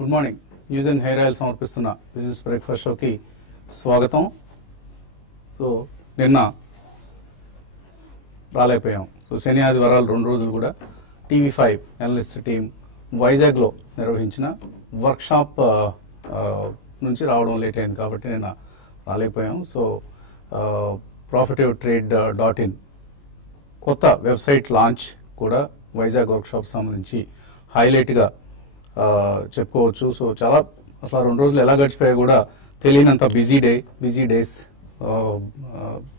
Good morning. News and hair oil సమర్పిస్తున్న business breakfast షోకి స్వాగతం. సో నిన్న రాలేకపోయాం. సో శని ఆదివారాలు 2 రోజులు కూడా TV5 అనలిస్ట్ టీం వైజాగ్లో నిర్వహించిన వర్క్షాప్ నుంచి రావడం లేట్ అయింది కాబట్టి నిన్న రాలేకపోయాం. సో profitavtrade.in కొత్త వెబ్సైట్ లాంచ్ కూడా వైజాగ్ వర్క్షాప్ సంబంధించి హైలైట్గా చెప్పుకోవచ్చు. సో చాలా అసలు 2 రోజులు ఎలా గడిచిపోయాయి కూడా తెలియనంత busy days.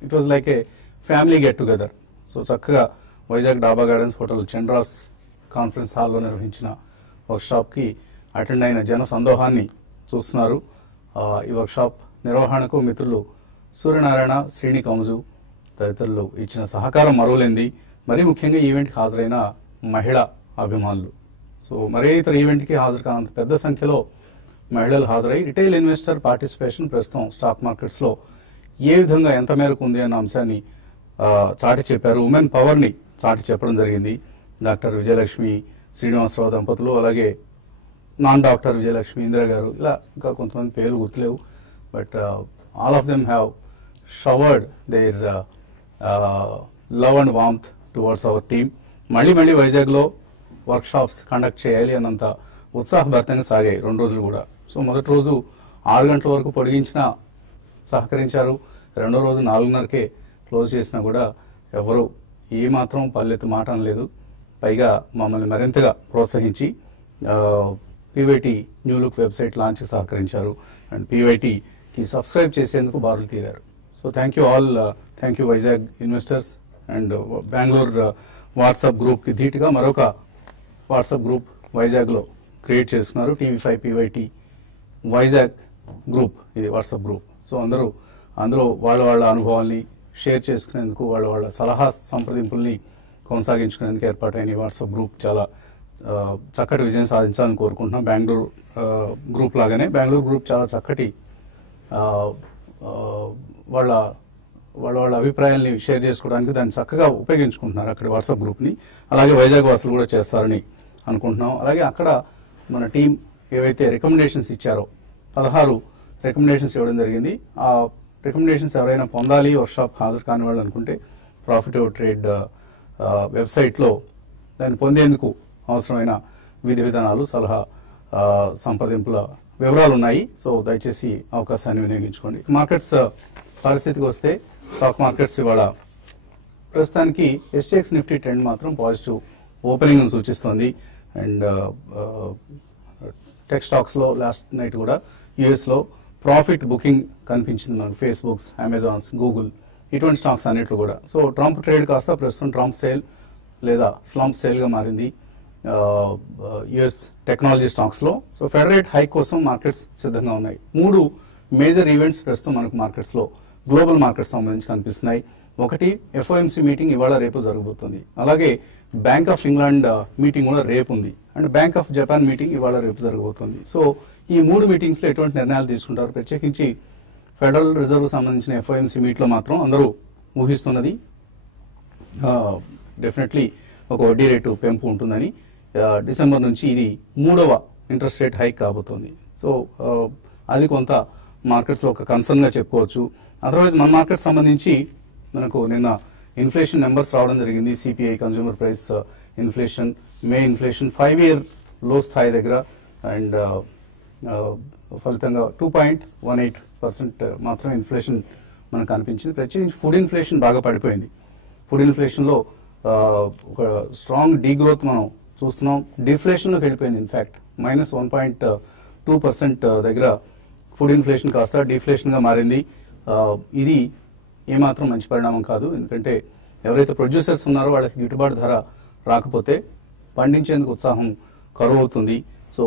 It was like a family get together. So చక్కగా వైజాగ్ డాబా గార్డెన్స్ హోటల్ చంద్రాస్ కాన్ఫరెన్స్ హాల్లో నిర్వహించిన వర్క్షాప్కి అటెండ్ అయిన జన సందోహాన్ని చూస్తున్నారు. ఈ వర్క్షాప్ నిర్వహణకు మిత్రులు సూర్యనారాయణ, శ్రీని కౌజు తదితరులు ఇచ్చిన సహకారం మరువలేంది. మరీ ముఖ్యంగా ఈవెంట్కి హాజరైన మహిళా అభిమానులు. సో మరే ఇతర ఈవెంట్కి హాజరు కానంత పెద్ద సంఖ్యలో మహిళలు హాజరై రిటైల్ ఇన్వెస్టర్ పార్టిసిపేషన్ ప్రస్తుతం స్టాక్ మార్కెట్స్లో ఏ విధంగా ఎంత మేరకు ఉంది అన్న అంశాన్ని చాటి చెప్పారు. ఉమెన్ పవర్ని చాటి చెప్పడం జరిగింది. డాక్టర్ విజయలక్ష్మి శ్రీనివాసరావు దంపతులు, అలాగే నాన్ డాక్టర్ విజయలక్ష్మి ఇందిరా గారు, ఇలా ఇంకా కొంతమంది పేర్లు గుర్తులేవు. But all of them have showered there love and warmth towards our team. మళ్ళీ వైజాగ్లో వర్క్షాప్స్ కండక్ట్ చేయాలి అన్నంత ఉత్సాహభరితంగా సాగాయి 2 రోజులు కూడా. సో మొదటి రోజు 6 గంటల వరకు పొడిగించినా సహకరించారు. 2వ రోజు 4:30కే క్లోజ్ చేసినా కూడా ఎవరు ఏమాత్రం పల్లెత్తు మాట అనలేదు. పైగా మమ్మల్ని మరింతగా ప్రోత్సహించి పీవైటీ న్యూ లుక్ వెబ్సైట్ లాంచ్కి సహకరించారు. అండ్ పీవైటీకి సబ్స్క్రైబ్ చేసేందుకు బారులు తీరారు. So thank you all. Thank you Vizag investors. And Bengaluru WhatsApp గ్రూప్కి ధీటుగా మరొక వాట్సాప్ గ్రూప్ వైజాగ్లో క్రియేట్ చేసుకున్నారు. TV5 పీవైటీ వైజాగ్ గ్రూప్, ఇది వాట్సాప్ గ్రూప్. సో అందులో వాళ్ళ అనుభవాల్ని షేర్ చేసుకునేందుకు, వాళ్ళ సలహా సంప్రదింపుల్ని కొనసాగించుకునేందుకు ఏర్పాటైన ఈ వాట్సాప్ గ్రూప్ చాలా చక్కటి విజయం సాధించాలని కోరుకుంటున్నాం. బెంగళూరు గ్రూప్ లాగానే బెంగళూరు గ్రూప్ చాలా చక్కటి వాళ్ళ అభిప్రాయాల్ని షేర్ చేసుకోవడానికి దాన్ని చక్కగా ఉపయోగించుకుంటున్నారు అక్కడ వాట్సాప్ గ్రూప్ని. అలాగే వైజాగ్ వాసులు కూడా చేస్తారని అనుకుంటున్నాం. అలాగే అక్కడ మన టీం ఏవైతే రికమెండేషన్స్ ఇచ్చారో 16 రికమెండేషన్స్ ఇవ్వడం జరిగింది. ఆ రికమెండేషన్స్ ఎవరైనా పొందాలి, వర్క్షాప్ హాజరు కాని వాళ్ళు అనుకుంటే ప్రాఫిట్ ట్రేడ్ వెబ్సైట్లో దాన్ని పొందేందుకు అవసరమైన విధి విధానాలు, సలహా సంప్రదింపుల వివరాలు ఉన్నాయి. సో దయచేసి అవకాశాన్ని వినియోగించుకోండి. మార్కెట్స్ పరిస్థితికి వస్తే స్టాక్ మార్కెట్స్ ఇవాళ ప్రస్తుతానికి SGX నిఫ్టీ ట్రెండ్ మాత్రం పాజిటివ్ ఓపెనింగ్ సూచిస్తుంది. అండ్ టెక్ స్టాక్స్లో లాస్ట్ నైట్ కూడా యూఎస్లో ప్రాఫిట్ బుకింగ్ కనిపించింది మనకు. ఫేస్బుక్స్, అమెజాన్స్, గూగుల్ ఇటువంటి స్టాక్స్ అన్నిట్లు కూడా. సో ట్రంప్ ట్రేడ్ కాస్త ప్రస్తుతం ట్రంప్ సేల్ లేదా స్లంప్ సేల్గా మారింది యుఎస్ టెక్నాలజీ స్టాక్స్లో. సో ఫెడరేట్ హైక్ కోసం మార్కెట్స్ సిద్ధంగా ఉన్నాయి. 3 మేజర్ ఈవెంట్స్ ప్రస్తుతం మనకు మార్కెట్స్లో గ్లోబల్ మార్కెట్స్ సంబంధించి కనిపిస్తున్నాయి. ఒకటి FOMC మీటింగ్ ఇవాళ రేపు జరగబోతుంది. అలాగే బ్యాంక్ ఆఫ్ ఇంగ్లాండ్ మీటింగ్ కూడా రేపు ఉంది. And bank of Japan meeting ఇవాళ రేపు జరగబోతుంది. సో ఈ 3 మీటింగ్స్లో ఎటువంటి నిర్ణయాలు తీసుకుంటారు, ప్రత్యేకించి ఫెడరల్ రిజర్వ్ సంబంధించిన FOMC మీట్లో మాత్రం అందరూ ఊహిస్తున్నది డెఫినెట్లీ ఒక వడ్డీ రేటు పెంపు ఉంటుందని. డిసెంబర్ నుంచి ఇది 3వ ఇంట్రెస్ట్ రేట్ హైక్ కాబోతోంది. సో అది కొంత మార్కెట్స్లో ఒక కన్సర్న్గా చెప్పుకోవచ్చు. అదర్వైజ్ మన మార్కెట్ సంబంధించి మనకు నిన్న ఇన్ఫ్లేషన్ నెంబర్స్ రావడం జరిగింది. CPI కన్జ్యూమర్ ప్రైస్ ఇన్ఫ్లేషన్, మే ఇన్ఫ్లేషన్ 5-year లో స్థాయి దగ్గర. అండ్ ఫలితంగా 2.18% మాత్రం ఇన్ఫ్లేషన్ మనకు కనిపించింది. ప్రత్యేకించి ఫుడ్ ఇన్ఫ్లేషన్ బాగా పడిపోయింది. ఫుడ్ ఇన్ఫ్లేషన్లో ఒక స్ట్రాంగ్ డీగ్రోత్ మనం చూస్తున్నాం. డిఫ్లేషన్లోకి వెళ్ళిపోయింది. ఇన్ఫ్యాక్ట్ -1.2% దగ్గర ఫుడ్ ఇన్ఫ్లేషన్ కాస్త డిఫ్లేషన్గా మారింది. ఇది ఏమాత్రం మంచి పరిణామం కాదు. ఎందుకంటే ఎవరైతే ప్రొడ్యూసర్స్ ఉన్నారో వాళ్ళకి గిట్టుబాటు ధర రాకపోతే పండించేందుకు ఉత్సాహం కరువు అవుతుంది. సో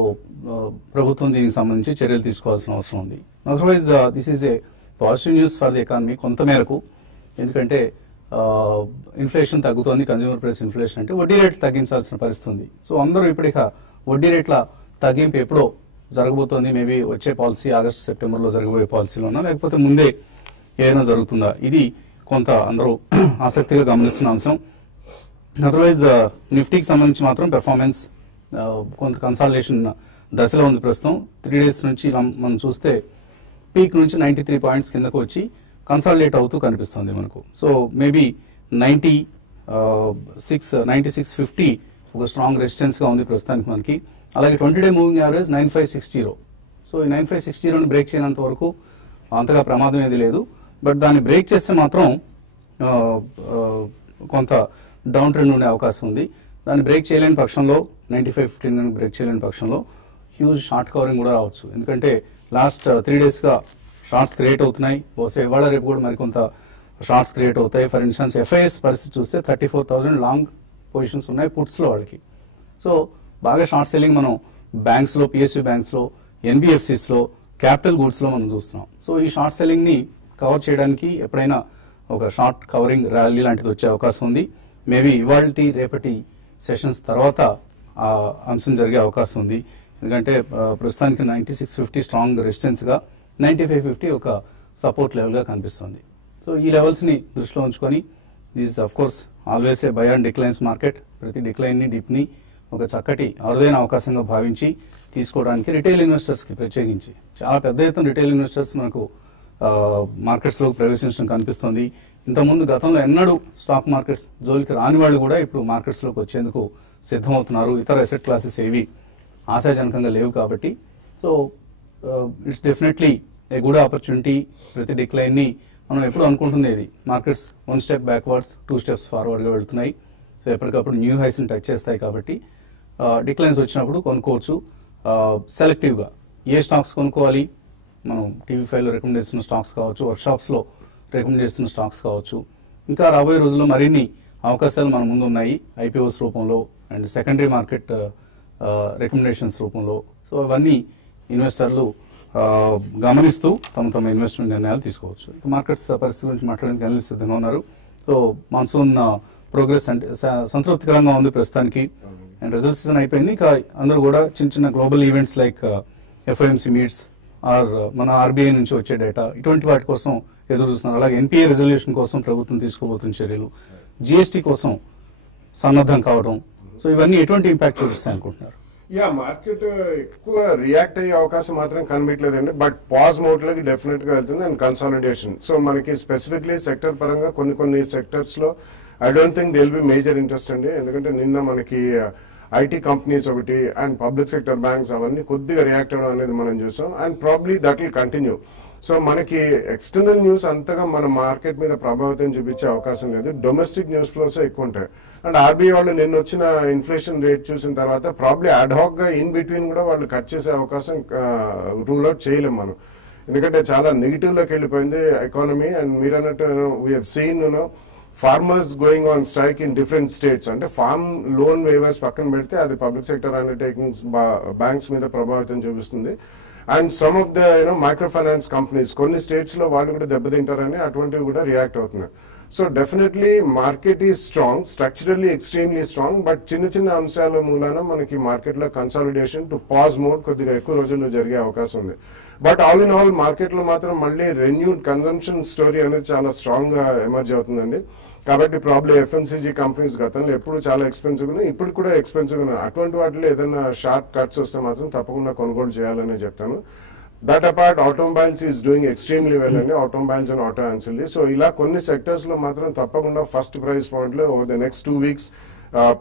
ప్రభుత్వం దీనికి సంబంధించి చర్యలు తీసుకోవాల్సిన అవసరం ఉంది. Otherwise this is a positive news for the economy కొంతమేరకు. ఎందుకంటే ఇన్ఫ్లేషన్ తగ్గుతోంది, కన్జ్యూమర్ ప్రైస్ ఇన్ఫ్లేషన్ అంటే వడ్డీ రేట్లు తగ్గించాల్సిన పరిస్థితి ఉంది. సో అందరూ ఇప్పటిక వడ్డీ రేట్ల తగ్గింపు ఎప్పుడో జరగబోతోంది. మేబీ వచ్చే పాలసీ ఆగస్టు సెప్టెంబర్లో జరగబోయే పాలసీలోనా, లేకపోతే ముందే ఏదైనా జరుగుతుందా, ఇది కొంత అందరూ ఆసక్తిగా గమనిస్తున్న అంశం. అదర్వైజ్ నిఫ్టీకి సంబంధించి మాత్రం పెర్ఫార్మెన్స్ కొంత కన్సాలిడేషన్ దశలో ఉంది ప్రస్తుతం. 3 days నుంచి మనం చూస్తే పీక్ నుంచి 93 పాయింట్స్ కిందకు వచ్చి కన్సాలిడేట్ అవుతూ కనిపిస్తుంది మనకు. సో మేబీ 9650 ఒక స్ట్రాంగ్ రెసిస్టెన్స్ గా ఉంది ప్రస్తుతానికి మనకి. అలాగే 20-day మూవింగ్ యావరేజ్ 9560. సో ఈ 9560ని బ్రేక్ చేయనంత వరకు అంతగా ప్రమాదం ఏది లేదు. బట్ దాన్ని బ్రేక్ చేస్తే మాత్రం కొంత డౌన్ ట్రెండ్ ఉండే అవకాశం ఉంది. దాన్ని బ్రేక్ చేయలేని పక్షంలో 9515 బ్రేక్ చేయలేని పక్షంలో హ్యూజ్ షార్ట్ కవరింగ్ కూడా రావచ్చు. ఎందుకంటే లాస్ట్ 3 days గా షార్ట్స్ క్రియేట్ అవుతున్నాయి. బహుశా ఇవాళ రేపు కూడా మరికొంత షార్ట్స్ క్రియేట్ అవుతాయి. ఫర్ ఇన్స్టెన్స్ FIS పరిస్థితి చూస్తే 34,000 లాంగ్ పొజిషన్స్ ఉన్నాయి పుట్స్ లో వాళ్ళకి. సో బాగా షార్ట్ సెల్లింగ్ మనం బ్యాంక్స్ లో, PSU బ్యాంక్స్ లో, NBFCs లో, క్యాపిటల్ గూడ్స్ లో మనం చూస్తున్నాం. సో ఈ షార్ట్ సెల్లింగ్ ని కవర్ చేయడానికి ఎప్పుడైనా ఒక షార్ట్ కవరింగ్ ర్యాలీ లాంటిది వచ్చే అవకాశం ఉంది. మేబీ ఇవాల్టి రేపటి సెషన్స్ తర్వాత ఆ అంశం జరిగే అవకాశం ఉంది. ఎందుకంటే ప్రస్తుతానికి 9650 స్ట్రాంగ్ రెసిస్టెన్స్ గా, 9550 ఒక సపోర్ట్ లెవెల్ గా కనిపిస్తుంది. సో ఈ లెవెల్స్ ని దృష్టిలో ఉంచుకొని this of course always a by and declines market. ప్రతి డిక్లైన్ ని, డిప్ ని ఒక చక్కటి అరుదైన అవకాశంగా భావించి తీసుకోవడానికి రిటైల్ ఇన్వెస్టర్స్ కి ప్రత్యేకించి చాలా పెద్ద ఎత్తున రిటైల్ ఇన్వెస్టర్స్ మనకు మార్కెట్స్ లో ప్రవేశించడం కనిపిస్తుంది. ఇంతకుముందు గతంలో ఎన్నడూ స్టాక్ మార్కెట్స్ జోలికి రాని వాళ్ళు కూడా ఇప్పుడు మార్కెట్స్ లోకి వచ్చేందుకు సిద్ధమవుతున్నారు. ఇతర అసెట్ క్లాసెస్ ఏవి ఆశాజనకంగా లేవు కాబట్టి. So it's definitely a good opportunity. ప్రతి డిక్లైన్ ని మనం ఎప్పుడు అనుకుంటుంది ఇది markets 1 step backwards 2 steps forward గా వెళ్తున్నాయి. సో ఎప్పటికప్పుడు న్యూ హైస్ ని టచ్ చేస్తాయి కాబట్టి డిక్లైన్స్ వచ్చినప్పుడు కొనుక్కోవచ్చు. సెలెక్టివ్ గా ఏ స్టాక్స్ కొనుక్కోవాలి, మనం TV5లో రికమెండ్ చేస్తున్న స్టాక్స్ కావచ్చు, వర్క్షాప్స్ లో రికమెండ్ చేస్తున్న స్టాక్స్ కావచ్చు. ఇంకా రాబోయే రోజుల్లో మరిన్ని అవకాశాలు మన ముందు ఉన్నాయి IPOs రూపంలో అండ్ సెకండరీ మార్కెట్ రికమెండేషన్స్ రూపంలో. సో అవన్నీ ఇన్వెస్టర్లు గమనిస్తూ తమ ఇన్వెస్ట్మెంట్ నిర్ణయాలు తీసుకోవచ్చు. ఇక మార్కెట్స్ పరిస్థితి గురించి మాట్లాడడానికి అనలిస్ట్ సిద్ధంగా ఉన్నారు. సో మాన్సూన్ ప్రోగ్రెస్ అంటే సంతృప్తికరంగా ఉంది ప్రస్తుతానికి. అండ్ రిజల్ట్ సీజన్ అయిపోయింది. ఇంకా అందరూ కూడా చిన్న చిన్న global events like FOMC meets or మన RBI నుంచి వచ్చే డేటా, ఇటువంటి వాటి కోసం ఎదురు చూస్తున్నారు. అలాగే NPA రెజల్యూషన్ కోసం ప్రభుత్వం తీసుకోబోతున్న చర్యలు, GST కోసం సన్నద్ధం కావడం. సో ఇవన్నీ ఎటువంటి ఇంపాక్ట్ చూపిస్తాయి అనుకుంటున్నారు? మార్కెట్ ఎక్కువ రియాక్ట్ అయ్యే అవకాశం మాత్రం కనిపించలేదండి. బట్ పాజ్ మోడ్ లోకి డెఫినెట్ గా వెళ్తుంది అండ్ కన్సాలిడేషన్. సో మనకి స్పెసిఫిక్లీ సెక్టర్ పరంగా కొన్ని సెక్టర్స్ లో I don't think they will be major interest అండి. ఎందుకంటే నిన్న మనకి IT కంపెనీస్ ఒకటి అండ్ పబ్లిక్ సెక్టర్ బ్యాంక్స్ అవన్నీ కొద్దిగా రియాక్ట్ అవ్వడం అనేది మనం చూసాం. And probably that will continue. So మనకి ఎక్స్టర్నల్ న్యూస్ అంతగా మన మార్కెట్ మీద ప్రభావితం చూపించే అవకాశం లేదు. డొమెస్టిక్ న్యూస్ ఫ్లోస్ ఎక్కువ ఉంటాయి. అండ్ RBI వాళ్ళు నిన్న వచ్చిన ఇన్ఫ్లేషన్ రేట్ చూసిన తర్వాత ప్రాబ్లీ అడ్హాక్ గా ఇన్ బిట్వీన్ కూడా వాళ్ళు కట్ చేసే అవకాశం రూల్ అవుట్ చేయలేం మనం. ఎందుకంటే చాలా నెగిటివ్ లోకి వెళ్ళిపోయింది ఎకానమీ. అండ్ మీరు అన్నట్టు we have seen farmers going on strike in different states. అంటే ఫార్మ్ లోన్ వేవర్స్ పక్కన పెడితే అది పబ్లిక్ సెక్టర్ అండర్టేకింగ్స్ బ్యాంక్స్ మీద ప్రభావితం చూపిస్తుంది. And some of the micro finance companies కొన్ని స్టేట్స్ లో వాళ్ళు కూడా దెబ్బతింటారని అటువంటివి కూడా రియాక్ట్ అవుతున్నాయి. So definitely market is strong, structurally extremely strong. But చిన్న చిన్న అంశాల మూలాన మనకి మార్కెట్ లో కన్సాలిడేషన్ టు పాజ్ మోడ్ కొద్దిగా ఎక్కువ రోజుల్లో జరిగే అవకాశం ఉంది. But all in all market లో మాత్రం మళ్ళీ రెన్యూడ్ కన్సంప్షన్ స్టోరీ అనేది చాలా స్ట్రాంగ్ గా ఎమర్జ్ అవుతుందండి. కాబట్టి ప్రాబ్లీ FMCG కంపెనీస్ గతంలో ఎప్పుడు చాలా ఎక్స్పెన్సివ్ ఉన్నాయి, ఇప్పుడు కూడా ఎక్స్పెన్సివ్ ఉన్నాయి. అటువంటి వాటిలో ఏదైనా షార్ప్ కట్స్ వస్తే మాత్రం తప్పకుండా కొనుగోలు చేయాలని చెప్తాను. That apart automobiles is doing extremely well అండి, automobiles and auto ancillary. So ఇలా కొన్ని సెక్టర్స్ లో మాత్రం తప్పకుండా ఫస్ట్ ప్రైస్ పాయింట్ లో ఓవర్ ద నెక్స్ట్ 2 weeks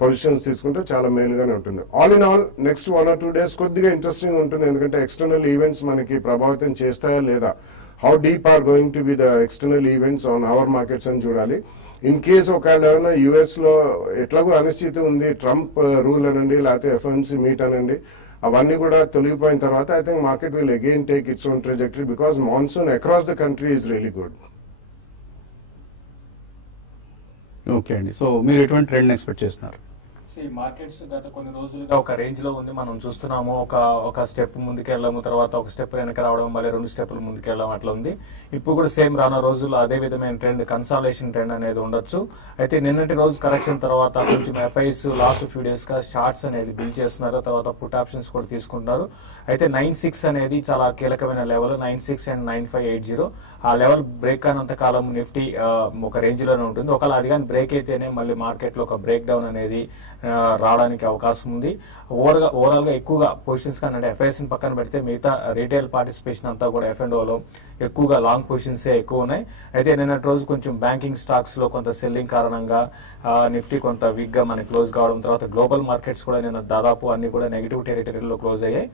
పొజిషన్స్ తీసుకుంటే చాలా మేలుగానే ఉంటుంది. All in all next 1 or 2 days కొద్దిగా ఇంట్రెస్టింగ్ ఉంటుంది. ఎందుకంటే ఎక్స్టర్నల్ ఈవెంట్స్ మనకి ప్రభావితం చేస్తాయా లేదా, how deep are going to be the external events on our markets అని చూడాలి. ఇన్ కేస్ ఒకవేళ ఏమైనా US లో ఎట్లాగో అనిశ్చితి ఉంది, ట్రంప్ రూల్ అనండి లేకపోతే FOMC మీట్ అనండి, అవన్నీ కూడా తొలగిపోయిన తర్వాత I think market will again take its own trajectory because monsoon across the country is really good. Okay అండి. సో మీరు ఎటువంటి ట్రెండ్ ఎక్స్పెక్ట్ చేస్తున్నారు? మార్కెట్స్ గత కొన్ని రోజులుగా ఒక రేంజ్ లో ఉంది, మనం చూస్తున్నాము. ఒక స్టెప్ ముందుకెళ్ళము, తర్వాత ఒక స్టెప్ వెనక రావడం, మళ్ళీ 2 steps ముందుకెళ్ళడం అట్లా ఉంది. ఇప్పుడు కూడా సేమ్ రానున్న రోజుల్లో అదే విధమైన ట్రెండ్, కన్సాలేషన్ ట్రెండ్ అనేది ఉండొచ్చు. అయితే నిన్నటి రోజు కరెక్షన్ తర్వాత కొంచెం FIs లాస్ట్ ఫ్యూ డేస్ గా షార్ట్స్ అనేది బిల్డ్ చేస్తున్నారు, తర్వాత పుట్ ఆప్షన్స్ కూడా తీసుకుంటున్నారు. అయితే 96 అనేది చాలా కీలకమైన లెవెల్, 96 and 9580. ఆ లెవెల్ బ్రేక్ కానంత కాలం నిఫ్టీ ఒక రేంజ్ లోనే ఉంటుంది. ఒకవేళ అది కానీ బ్రేక్ అయితేనే మళ్ళీ మార్కెట్ లో ఒక బ్రేక్ డౌన్ అనేది రావడానికి అవకాశం ఉంది. ఓవరాల్ గా ఎక్కువగా పొజిషన్స్ కానీ ఎఫ్ఐఎస్ పక్కన పెడితే మిగతా రీటైల్ పార్టిసిపేషన్ అంతా కూడా F&Oలో ఎక్కువగా లాంగ్ పొజిషన్స్ ఎక్కువ ఉన్నాయి. అయితే నిన్నటి రోజు కొంచెం బ్యాంకింగ్ స్టాక్స్ లో కొంత సెల్లింగ్ కారణంగా నిఫ్టీ కొంత వీక్ గా మనకి క్లోజ్ కావడం, తర్వాత గ్లోబల్ మార్కెట్స్ కూడా నిన్న దాదాపు అన్ని కూడా నెగిటివ్ టెరిటరీలో క్లోజ్ అయ్యాయి.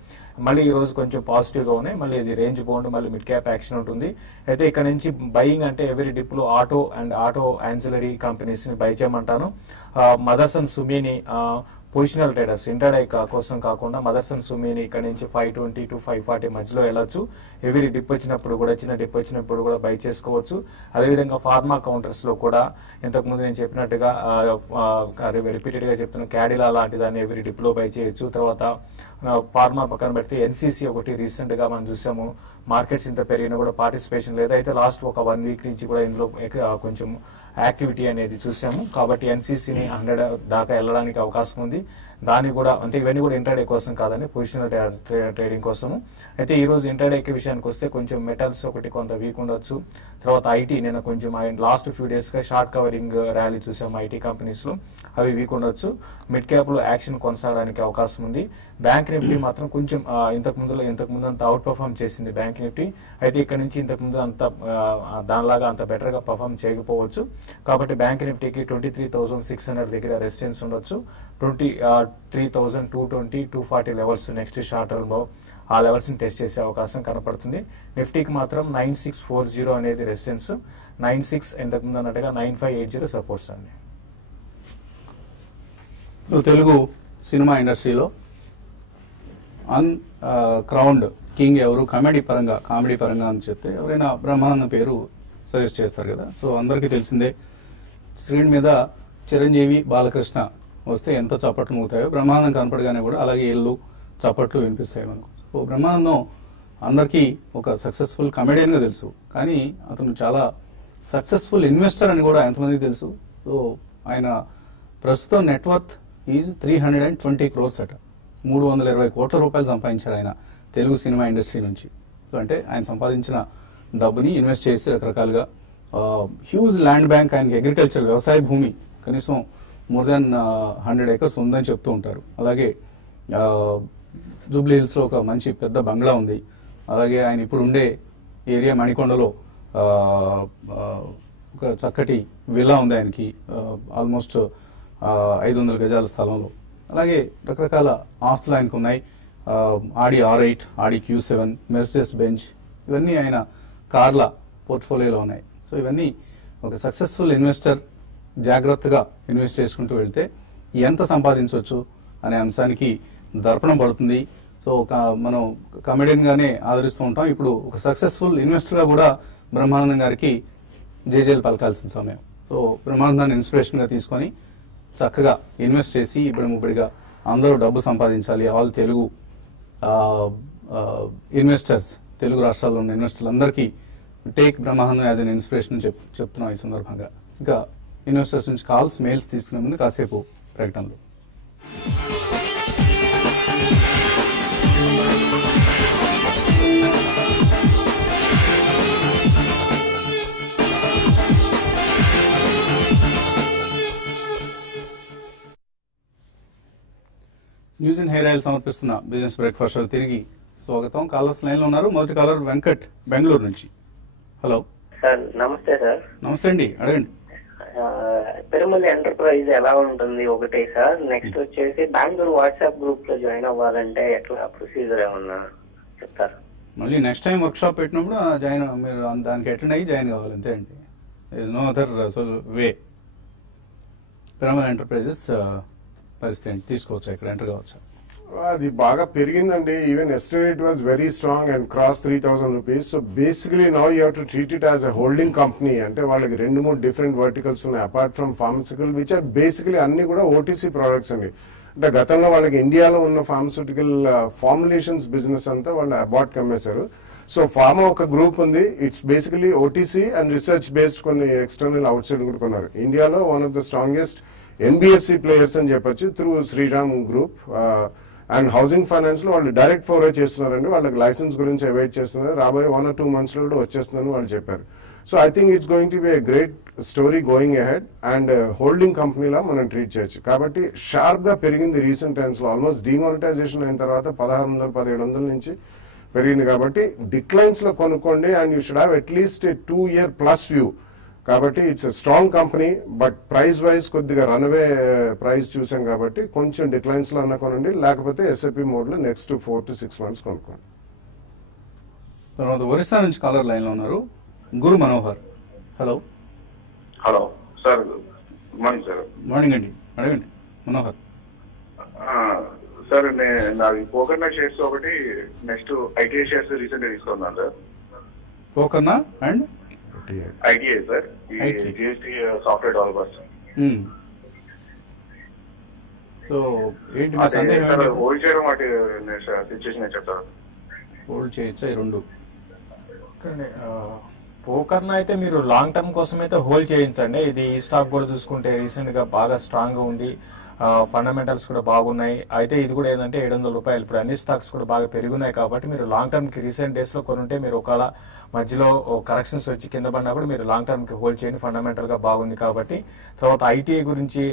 మళ్ళీ ఈ రోజు కొంచెం పాజిటివ్ గా ఉన్నాయి. మళ్ళీ ఇది రేంజ్ బౌండ్, మళ్ళీ మిడ్ క్యాప్ యాక్షన్ ఉంటుంది. అయితే ఇక్కడ నుంచి బయింగ్ అంటే ఎవరీ డిప్ లో auto and auto ancillary companies ని బై చేయమంటాను. మదర్స్ అండ్ సుమీని పొజిషనల్ ట్రేడర్స్ ఇంటర్డే కోసం కాకుండా మదర్స్ అండ్ సుమీని ఇక్కడ నుంచి 520 to 540 మధ్యలో వెళ్ళొచ్చు. ఎవరీ డిప్ వచ్చినప్పుడు కూడా, చిన్న డిప్ వచ్చినప్పుడు కూడా బై చేసుకోవచ్చు. అదేవిధంగా ఫార్మా కౌంటర్స్ లో కూడా ఇంతకుముందు నేను చెప్పినట్టుగా రిపీటెడ్ గా చెప్తున్న క్యాడిలా లాంటి దాన్ని ఎవరీ డిప్ లో బై చేయొచ్చు. తర్వాత ఫార్మా పక్కన పెడితే ఎన్సీసీ ఒకటి రీసెంట్ గా మనం చూసాము, మార్కెట్స్ ఇంత పెరిగినా కూడా పార్టిసిపేషన్ లేదు. అయితే లాస్ట్ ఒక 1 వీక్ నుంచి కూడా ఇందులో కొంచెం యాక్టివిటీ అనేది చూసాము. కాబట్టి ఎన్సీసీని 100 దాకా వెళ్ళడానికి అవకాశం ఉంది. దాన్ని కూడా అంటే ఇవన్నీ కూడా ఇంటర్డే కోసం కాదని పొజిషనల్ ట్రేడింగ్ కోసము. అయితే ఈ రోజు ఇంటర్డే విషయానికి వస్తే కొంచెం మెటల్స్ ఒకటి కొంత వీక్ ఉండొచ్చు. తర్వాత ఐటీ నేను కొంచెం లాస్ట్ ఫ్యూ డేస్ గా షార్ట్ కవరింగ్ ర్యాలీ చూసాము ఐటీ కంపెనీస్ లో, అవి వీక్ ఉండొచ్చు. మిడ్ క్యాప్ లో యాక్షన్ కొనసాగడానికి అవకాశం ఉంది. బ్యాంక్ నిఫ్టీ మాత్రం కొంచెం ఇంతకు ముందు అంత అవుట్ పర్ఫార్మ్ చేసింది బ్యాంక్ నిఫ్టీ. అయితే ఇక్కడ నుంచి ఇంతకు ముందు అంత దానిలాగా అంత బెటర్ గా పర్ఫార్మ్ చేయకపోవచ్చు. కాబట్టి బ్యాంక్ నిఫ్టీకి 23,600 దగ్గర రెసిస్టెన్స్ ఉండొచ్చు. 23,220, 240 లెవెల్స్ నెక్స్ట్ షార్ట్ టర్మ్ లో ఆ లెవెల్స్ ని టెస్ట్ చేసే అవకాశం కనపడుతుంది. నిఫ్టీకి మాత్రం 9640 అనేది రెసిస్టెన్స్, 96 ఇంతకు ముందు అన్నట్టుగా 9580 సపోర్ట్స్ అండి. తెలుగు సినిమా ఇండస్ట్రీలో క్రౌండ్ కింగ్ ఎవరు, కామెడీ పరంగా అని చెప్తే ఎవరైనా బ్రహ్మానందం పేరు సజెస్ట్ చేస్తారు కదా. సో అందరికీ తెలిసిందే, స్క్రీన్ మీద చిరంజీవి, బాలకృష్ణ వస్తే ఎంత చప్పట్లు మోగుతాయో, బ్రహ్మానందం కనపడగానే కూడా అలాగే ఇల్లు చప్పట్లు వినిపిస్తాయి మనకు. సో బ్రహ్మానందం అందరికీ ఒక సక్సెస్ఫుల్ కమెడియన్ గా తెలుసు, కానీ అతను చాలా సక్సెస్ఫుల్ ఇన్వెస్టర్ అని కూడా ఎంతమందికి తెలుసు. సో ఆయన ప్రస్తుతం నెట్వర్త్ ఈజ్ 320 crores అట. 320 కోట్ల రూపాయలు సంపాదించారు ఆయన తెలుగు సినిమా ఇండస్ట్రీ నుంచి. సో అంటే ఆయన సంపాదించిన డబ్బుని ఇన్వెస్ట్ చేసి రకరకాలుగా హ్యూజ్ ల్యాండ్ బ్యాంక్, ఆయనకి అగ్రికల్చర్ వ్యవసాయ భూమి కనీసం మోర్ దాన్ 100 acres ఉందని చెప్తూ ఉంటారు. అలాగే జూబ్లీ హిల్స్ లో ఒక మంచి పెద్ద బంగ్లా ఉంది. అలాగే ఆయన ఇప్పుడు ఉండే ఏరియా మణికొండలో ఒక చక్కటి విల్లా ఉంది ఆయనకి, ఆల్మోస్ట్ 500 గజాల స్థలంలో. అలాగే రకరకాల ఆస్తులు ఆయనకు ఉన్నాయి. ఆడి R8, ఆడి Q7, మెర్సిడెస్ బెంచ్, ఇవన్నీ ఆయన కార్ల పోర్ట్ఫోలియోలో ఉన్నాయి. సో ఇవన్నీ ఒక సక్సెస్ఫుల్ ఇన్వెస్టర్ జాగ్రత్తగా ఇన్వెస్ట్ చేసుకుంటూ వెళ్తే ఎంత సంపాదించవచ్చు అనే అంశానికి దర్పణం పడుతుంది. సో మనం కమెడియన్ గానే ఆదరిస్తూ ఉంటాం. ఇప్పుడు ఒక సక్సెస్ఫుల్ ఇన్వెస్టర్ గా కూడా బ్రహ్మానందం గారికి జేజేలు పలకాల్సిన సమయం. సో బ్రహ్మానందాన్ని ఇన్స్పిరేషన్ గా తీసుకొని చక్కగా ఇన్వెస్ట్ చేసి ఇప్పుడిగా అందరూ డబ్బు సంపాదించాలి. ఆల్ తెలుగు ఇన్వెస్టర్స్, తెలుగు రాష్ట్రాల్లో ఉన్న ఇన్వెస్టర్లు అందరికీ take Brahmanandam as an inspiration చెప్తున్నాం ఈ సందర్భంగా. ఇంకా ఇన్వెస్టర్స్ నుంచి కాల్స్, మెయిల్స్ తీసుకునే ముందు కాసేపు ప్రకటనలు. న్యూస్ అండ్ హెయిర్ ఆయిల్ సమర్పిస్తున్న బిజినెస్ బ్రేక్ఫాస్ట్ షో తిరిగి స్వాగతం. కాలర్స్ లైన్ లో ఉన్నారు. మొదటి కాలర్ వెంకట్, బెంగళూరు నుంచి. Hello sir. నమస్తే సార్. నమస్తే అండి, అడగండి. పెరుమల్ ఎంటర్ప్రైజ్ ఎలా ఉంటుంది ఒకటే సార్. నెక్స్ట్ వచ్చేసి బెంగళూరు వాట్సాప్ గ్రూప్ లో జాయిన్ అవ్వాలంటే ఎట్లా ప్రొసీజర్ ఏమన్నా చెప్తారు? మళ్ళీ నెక్స్ట్ టైం వర్క్ షాప్ పెట్టినప్పుడు మీరు దానికి అటెండ్ అయ్యి జాయిన్ కావాలి, అంతే అండి. No other way. Perumal enterprises పరిస్థితి తీసుకోవచ్చా, ఇక్కడ ఎంటర్ కావచ్చా? అది బాగా పెరిగిందండి. Even yesterday it was very strong and cross 3,000 rupees. So basically now you have to treat it as a holding company. అంటే వాళ్ళకి 2-3 డిఫరెంట్ వర్టికల్స్ ఉన్నాయి apart from pharmaceutical, which are basically అన్ని కూడా ఓటీసీ ప్రోడక్ట్స్ అండి. అంటే గతంలో వాళ్ళకి ఇండియాలో ఉన్న ఫార్మసిటికల్ ఫార్ములేషన్స్ బిజినెస్ అంతా వాళ్ళు అబార్ట్ కమ్మేశారు. సో ఫార్మా ఒక గ్రూప్ ఉంది, it's basically OTC and research based కొన్ని ఎక్స్టర్నల్ అవుట్ సైడ్ కూడా కొన్నారు. ఇండియాలో one of the strongest NBFC players అని చెప్పొచ్చు through Shriram group. And housing finance లో వాళ్ళు డైరెక్ట్ ఫోర్వే చేస్తున్నారండి. వాళ్ళకి లైసెన్స్ గురించి వెయిట్ చేస్తున్నారు. రాబోయే 1 or 2 months లో కూడా వచ్చేస్తుందని వాళ్ళు చెప్పారు. So I think it's going to be a great story going ahead and holding కంపెనీలా మనం ట్రీట్ చేయొచ్చు. కాబట్టి షార్ప్ గా పెరిగింది రీసెంట్ టైమ్స్ లో. ఆల్మోస్ట్ డిమానిటైజేషన్ అయిన తర్వాత 1600-1700 నుంచి పెరిగింది. కాబట్టి డిక్లైన్స్ లో కొనుక్కోండి and you should have at least 2 year plus view. కాబట్టి it's a strong company, but price wise కొద్దిగా రన్వే ప్రైస్ చూసాం కాబట్టి కొంచెం డిక్లైన్స్ లో అన్న కొనండి, లేకపోతే ఎస్ఐపి మోడ్ లో నెక్స్ట్ 4 to 6 months కొనుక్కోండి. తర్వాత ఒరిస్సా నుంచి కాలర్ లైన్ లో ఉన్నారు Guru Manohar. Hello hello sir, good morning sir. Morning అండి, అడగండి మనోహర్. సార్ నాది పోకర్నా షేర్స్ ఒకటి, నెక్స్ట్ ఐటీఐ షేర్స్ రీసెంట్ గా తీసుకున్నాను sir. Pokarna and ITI sir, ఈ జిఎస్టీ సాఫ్ట్వేర్ డెవలపర్స్. సో ఏంటి మీ సందేహం? హోల్డ్ చేయడం వాటి సిచ్యువేషన్ చెప్తారు. హోల్డ్ చేయొచ్చా ఈ రెండు? పోకర్న అయితే మీరు లాంగ్ టర్మ్ కోసం అయితే హోల్డ్ చేయించండి. ఇది ఈ స్టాక్ కూడా చూసుకుంటే రీసెంట్ గా బాగా స్ట్రాంగ్ గా ఉంది, ఫండమెంటల్స్ కూడా బాగున్నాయి. అయితే ఇది కూడా ఏంటంటే 700 రూపాయలు. ఇప్పుడు అన్ని స్టాక్స్ కూడా బాగా పెరుగున్నాయి కాబట్టి మీరు లాంగ్ టర్మ్ కి రీసెంట్ డేస్ లో కొనుంటే మీరు ఒకవేళ మధ్యలో కరెక్షన్స్ వచ్చి కింద పడినా కూడా మీరు లాంగ్ టర్మ్ కి హోల్డ్ చేయండి, ఫండమెంటల్ గా బాగుంది కాబట్టి. తర్వాత ఐటీఐ గురించి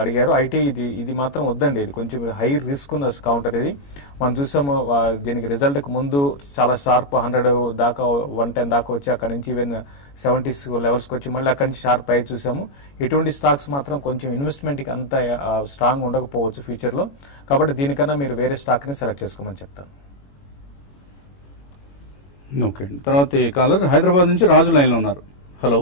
అడిగారు. ఐటీఐ ఇది మాత్రం వద్దండి, ఇది కొంచెం హై రిస్క్ ఉన్న కౌంటర్. ఇది మనం చూసాము, దీనికి రిజల్ట్ కు ముందు చాలా షార్ప్ 100 దాకా 110 దాకా వచ్చి అక్కడ నుంచి ఈవెన్ 70s లెవెల్స్ కి వచ్చి మళ్ళీ అక్కడి నుంచి షార్ప్ అయి చూసాము. ఇటువంటి స్టాక్స్ మాత్రం కొంచెం ఇన్వెస్ట్మెంట్ కి అంత స్ట్రాంగ్ ఉండకపోవచ్చు ఫ్యూచర్ లో, కాబట్టి దీనికన్నా మీరు వేరే స్టాక్ ని సెలెక్ట్ చేసుకోమని చెప్తాను. ఓకే అండి. తర్వాత ఈ కాలర్ హైదరాబాద్ నుంచి రాజు లైన్ లో ఉన్నారు. హలో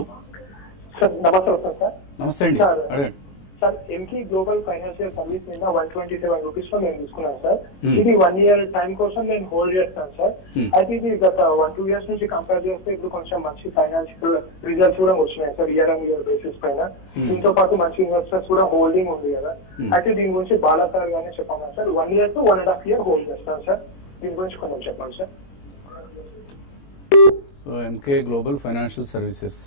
సార్, నమస్తే సార్. నమస్తే అండి, అడగండి. సార్, ఎంకీ గ్లోబల్ ఫైనాన్షియల్ సర్వీస్ మీద 127 రూపీస్ లో నేను తీసుకున్నాను సార్. ఇది 1 year టైం కోసం నేను హోల్డ్ చేస్తాను సార్. అయితే ఇది గత 1-2 years నుంచి కంపేర్ చేస్తే ఇప్పుడు కొంచెం మంచి ఫైనాన్షియల్ రిజల్ట్స్ కూడా వచ్చినాయి సార్, ఇయర్ బేసిస్ పైన. దీంతో పాటు మంచి ఇన్వెస్టర్స్ కూడా హోల్డింగ్ ఉంది కదా. అయితే దీని గురించి బాలా సార్ గానే చెప్పండి sir. 1 year to 1.5 year hold చేస్తాను సార్. దీని గురించి కొంచెం చెప్పండి sir. So Emkay global financial services,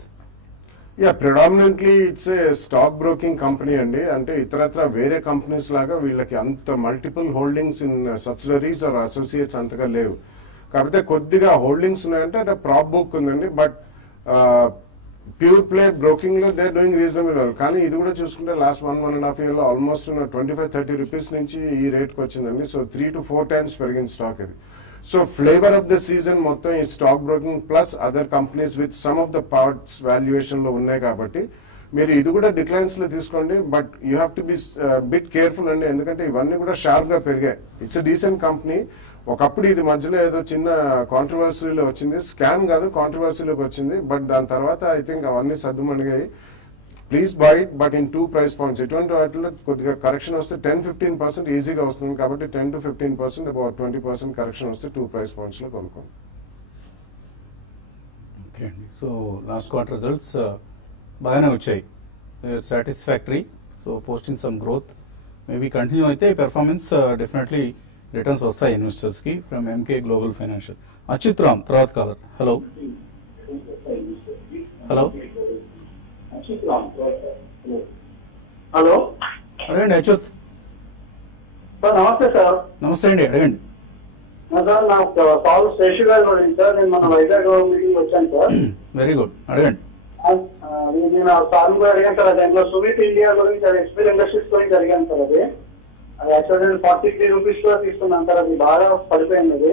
yeah, predominantly it's a stock broking company అండి. అంటే ఇతరత్ర వేరే కంపెనీస్ లాగా వీళ్ళకి అంత multiple holdings in subsidiaries or associates అంతగా లేవు. కాకపోతే కొద్దిగా హోల్డింగ్స్ ఉన్నాయంటే అంటే ప్రాప్ బుక్ ఉందండి. బట్ ప్యూర్ ప్లే బ్రోకింగ్ లో దే డూయింగ్ రీజనబుల్ వెల్. కానీ ఇది కూడా చూసుకుంటే లాస్ట్ 1.5 year లో ఆల్మోస్ట్ 25-30 రూపీస్ నుంచి ఈ రేట్ కి వచ్చిందండి. సో 3 to 4 times పెరిగిన స్టాక్ ఇది. So flavour of the season మొత్తం ఈ stock broking plus other companies with some of the parts valuation లో ఉన్నాయి కాబట్టి మీరు ఇది కూడా డిక్లైన్స్ లో తీసుకోండి. But you have to be bit careful అండి, ఎందుకంటే ఇవన్నీ కూడా షార్ప్ గా పెరిగాయి. It's a decent company. ఒకప్పుడు ఇది మధ్యలో ఏదో చిన్న కాంట్రవర్సీలో వచ్చింది, స్కామ్ కాదు కాంట్రవర్సీలోకి వచ్చింది. బట్ దాని తర్వాత ఐ థింక్ అవన్నీ సర్దుమణిగాయి. Please buy it, but in 2 price points. ఇటువంటి వాటిలో కొద్దిగా కరెక్షన్ వస్తే 10-15% ఈజీగా వస్తుంది కాబట్టి 10 to 15%, అబౌట్ 20% కరెక్షన్ వస్తే 2 price points లో కొనుక్కోండి. ఓకే అండి. సో లాస్ట్ క్వార్టర్ రిజల్ట్స్ బాగానే వచ్చాయి, satisfactory. So posting some growth, maybe continue అయితే పెర్ఫార్మెన్స్ డెఫినెట్లీ రిటర్న్స్ వస్తాయి ఇన్వెస్టర్స్ కి from Emkay global financial. Achyut Ram తర్వాత కాలర్. హలో హలో హలో, అడగండి అచ్యుత్. సార్ నమస్తే సార్. నమస్తే అండి, అడగండి. సార్ నాకు కాల్ శేషు గారు గురించి సార్. నేను మన వైజాగ్ మీటింగ్ వచ్చాను సార్. వెరీ గుడ్, అడగండి. నేను సార్ కూడా అడిగాను సార్. దాంట్లో సుమిత్ ఇండియా గురించి, ఎక్స్పీరియల్ ఇండస్ట్రీస్ గురించి అడిగాను సార్. అది యాక్చువల్లీ 43 రూపీస్ లో తీసుకున్నాను సార్. అది బాగా పడిపోయింది అది.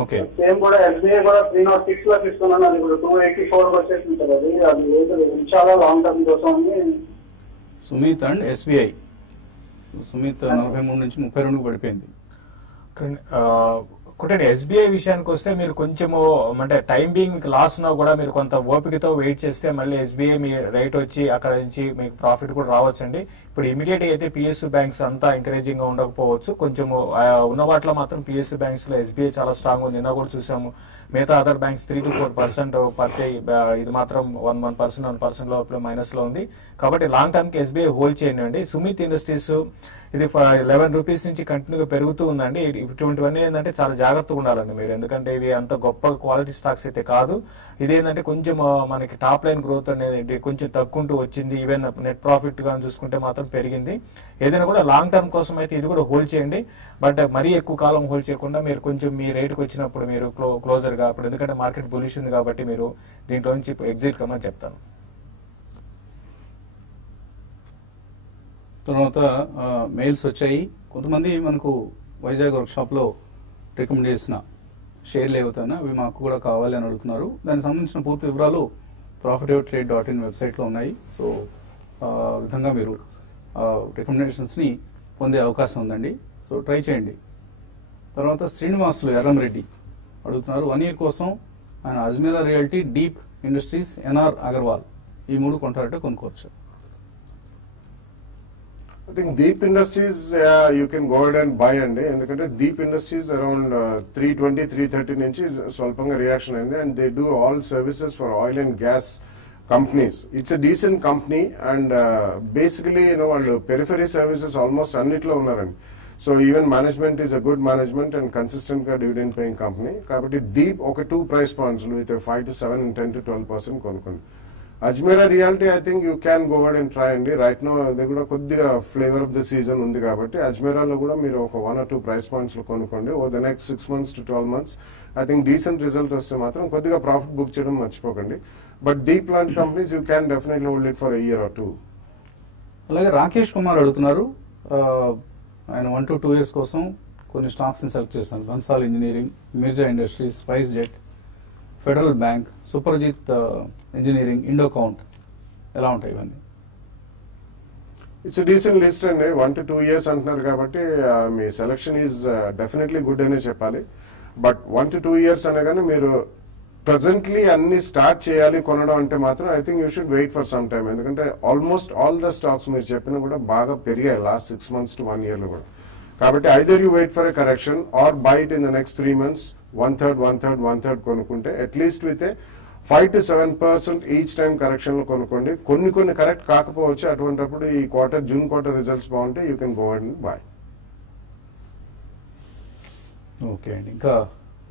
ఓకే. సేమ్ కూడా ఎస్బీఐ కూడా 306 లో తీసుకున్నాను. అది ఇప్పుడు 284 వచ్చేసింది సార్. అది చాలా లాంగ్ టర్మ్ కోసం ఉంది. Sumit and SBI. సుమిత్ 43 నుంచి 32 పడిపోయింది. ఒకటి ఎస్బీఐ విషయానికి వస్తే మీరు కొంచెము అంటే టైం బీయింగ్ మీకు లాస్ ఉన్నా కూడా మీరు కొంత ఓపికతో వెయిట్ చేస్తే మళ్ళీ ఎస్బీఐ మీ రైట్ వచ్చి అక్కడ నుంచి మీకు ప్రాఫిట్ కూడా రావచ్చండి. ఇప్పుడు ఇమీడియట్ అయితే పిఎస్యూ బ్యాంక్స్ అంతా ఎంకరేజింగ్ గా ఉండకపోవచ్చు. కొంచెము ఉన్న వాటిలో మాత్రం పిఎస్యూ బ్యాంక్స్ లో ఎస్బీఐ చాలా స్ట్రాంగ్ ఉంది. నిన్న కూడా చూసాము. మిగతా అదర్ బ్యాంక్స్ 3 to 4% పడితే ఇది మాత్రం 1% లోపల మైనస్ లో ఉంది. కాబట్టి లాంగ్ టర్మ్ కి ఎస్బీఐ హోల్డ్ చేయండి. సుమిత్ ఇండస్ట్రీస్ ఇది 11 రూపీస్ నుంచి కంటిన్యూగా పెరుగుతూ ఉందండి. ఇటువంటివన్నీ ఏంటంటే చాలా జాగ్రత్తగా ఉండాలండి మీరు, ఎందుకంటే ఇవి అంత గొప్ప క్వాలిటీ స్టాక్స్ అయితే కాదు. ఇదేంటంటే కొంచెం మనకి టాప్ లైన్ గ్రోత్ అనేది కొంచెం తగ్గుంటూ వచ్చింది. ఈవెన్ నెట్ ప్రాఫిట్ గా చూసుకుంటే మాత్రం పెరిగింది. ఏదైనా కూడా లాంగ్ టర్మ్ కోసం అయితే ఇది కూడా హోల్డ్ చేయండి. బట్ మరీ ఎక్కువ కాలం హోల్డ్ చేయకుండా మీరు కొంచెం మీ రేటుకి వచ్చినప్పుడు మీరు క్లోజర్ గా, అప్పుడు ఎందుకంటే మార్కెట్ బులిష్ ఉంది కాబట్టి మీరు దీంట్లో నుంచి ఎగ్జిట్ కమ్మని చెప్తాను. తర్వాత మెయిల్స్ వచ్చాయి. కొంతమంది మనకు వైజాగ్ వర్క్షాప్లో రికమెండ్ చేసిన షేర్లు ఏవైనా అవి మాకు కూడా కావాలి అని అడుగుతున్నారు. దానికి సంబంధించిన పూర్తి వివరాలు profitable-trade.in వెబ్సైట్లో ఉన్నాయి. సో ఆ విధంగా మీరు రికమెండేషన్స్ని పొందే అవకాశం ఉందండి. సో ట్రై చేయండి. తర్వాత శ్రీనివాసులు ఎర్రంరెడ్డి అడుగుతున్నారు, 1 year కోసం ఆయన Ajmera realty, Deep industries, NR Agarwal ఈ 3 కొంటారంటే కొనుక్కోవచ్చు. I think Deep Industries, you can go ahead and buy అండి, ఎందుకంటే Deep Industries around 320, 330 నుంచి స్వల్పంగా రియాక్షన్ అయింది, and they do all services for oil and gas companies. It's a decent company, and basically వాళ్ళు periphery services almost అన్నిట్లో ఉన్నారండి. So even management is a good management and consistent గా dividend paying company. కాబట్టి deep ఒక 2 price points with 5 to 7 and 10 to 12% కొనుక్కోండి. Ajmeera reality I think you can go ahead and try అండి. Right no అది కూడా కొద్దిగా ఫ్లేవర్ ఆఫ్ ద సీజన్ ఉంది కాబట్టి అజ్మీరాలో కూడా మీరు ఒక 1 or 2 price points లో కొనుక్కోండి. Over the next 6 months to 12 months I think decent result వస్తే మాత్రం కొద్దిగా ప్రాఫిట్ బుక్ చేయడం మర్చిపోకండి. బట్ డీప్ లాంటి companies you can definitely hold it for a year or 2. అలాగే రాకేష్ కుమార్ అడుగుతున్నారు, ఆయన 1 to 2 years కోసం కొన్ని స్టాక్స్ ని సెలెక్ట్ చేస్తున్నారు. Bansal engineering, Mirza industries, SpiceJet, federal bank, Suprajit engineering, Indo Count. ఎలా ఉంటాయి ఇవన్నీ? ఇట్స్ డీసెంట్ లిస్ట్ అండి. 1 to 2 years అంటున్నారు కాబట్టి మీ సెలెక్షన్ ఈజ్ డెఫినెట్లీ గుడ్ అనే చెప్పాలి. బట్ 1 to 2 years అనగానే మీరు ప్రజెంట్లీ అన్ని స్టార్ట్ చేయాలి కొనడం అంటే మాత్రం I think you should wait for some time. ఎందుకంటే ఆల్మోస్ట్ ఆల్ ద స్టాక్స్ మీరు చెప్పినా కూడా బాగా పెరిగాయి లాస్ట్ 6 months to 1 year లో కూడా. కాబట్టి either you wait for a correction or buy it in the next 3 months, 1/3 కొనుక్కుంటే at least with 5 to 7% each time correction లో కొనుక్కోండి. కొన్ని కరెక్ట్ కాకపోవచ్చు, అటువంటిప్పుడు ఈ జూన్ క్వార్టర్ రిజల్ట్స్ బాగుంటే you can go and buy. Okay అండి, ఇంకా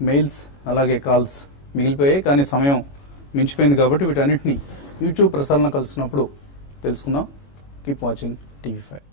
మెయిల్స్ అలాగే కాల్స్ మిగిలిపోయాయి, కానీ సమయం మించిపోయింది కాబట్టి వీటన్నిటిని యూట్యూబ్ ప్రసారణ కలుస్తున్నప్పుడు తెలుసుకుందాం. Keep watching TV5.